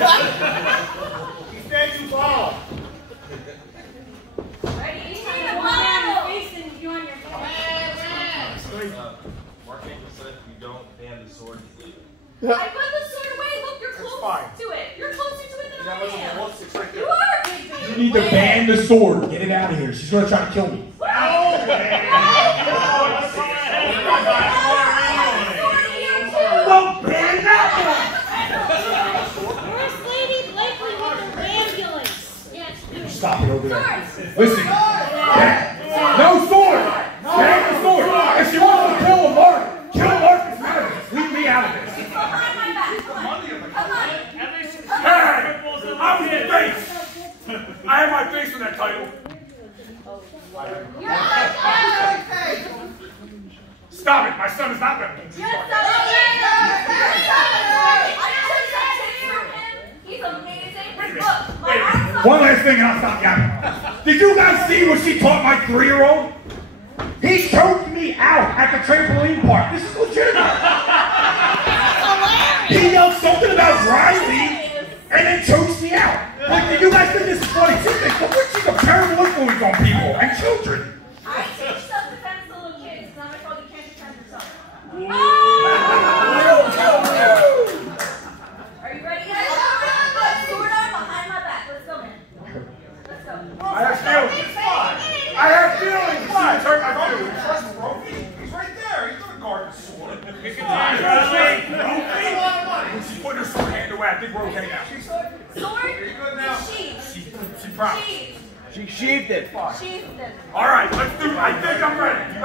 He said you bald. Ready? You need a ball. Facing you on your face. Marc Angel said you don't ban the sword. I put the sword away. Look, you're close to it. You're closer to it than I am. You are, big baby. You need to ban the sword. Get it out of here. She's going to try to kill me. First lady Blakely with the ambulance. Yes. Stop it over there. Listen. No sword. Ban the sword. If she wants to kill Mark, kill Marcus Madison. Leave me out of this. Behind my back. Come on. Hey! I was the face! I had my face in that title. Stop it! My son is not going to be He's amazing. One last thing and I'll stop yapping. Did you guys see what she taught my 3-year-old? He choked me out at the trampoline park. This is legitimate. He yelled something about Riley and then chokes me out. Like, you guys think this is funny? She's a terrible influence on people and children. I teach self-defense to little kids because I'm told you can't defend yourself. Are you ready guys? Sword arm behind my back. Let's go, man. Let's go. I have feelings. I have feelings. Why? Hurt my feelings. Trust Rofi. He's right there. He's going to guard the sword. Rofi? She's putting her sword hand away. I think we're okay now. Sword? Sheathed. She promised. Sheathed. She sheathed it. Sheathed it. All right, let's do it. I think I'm ready.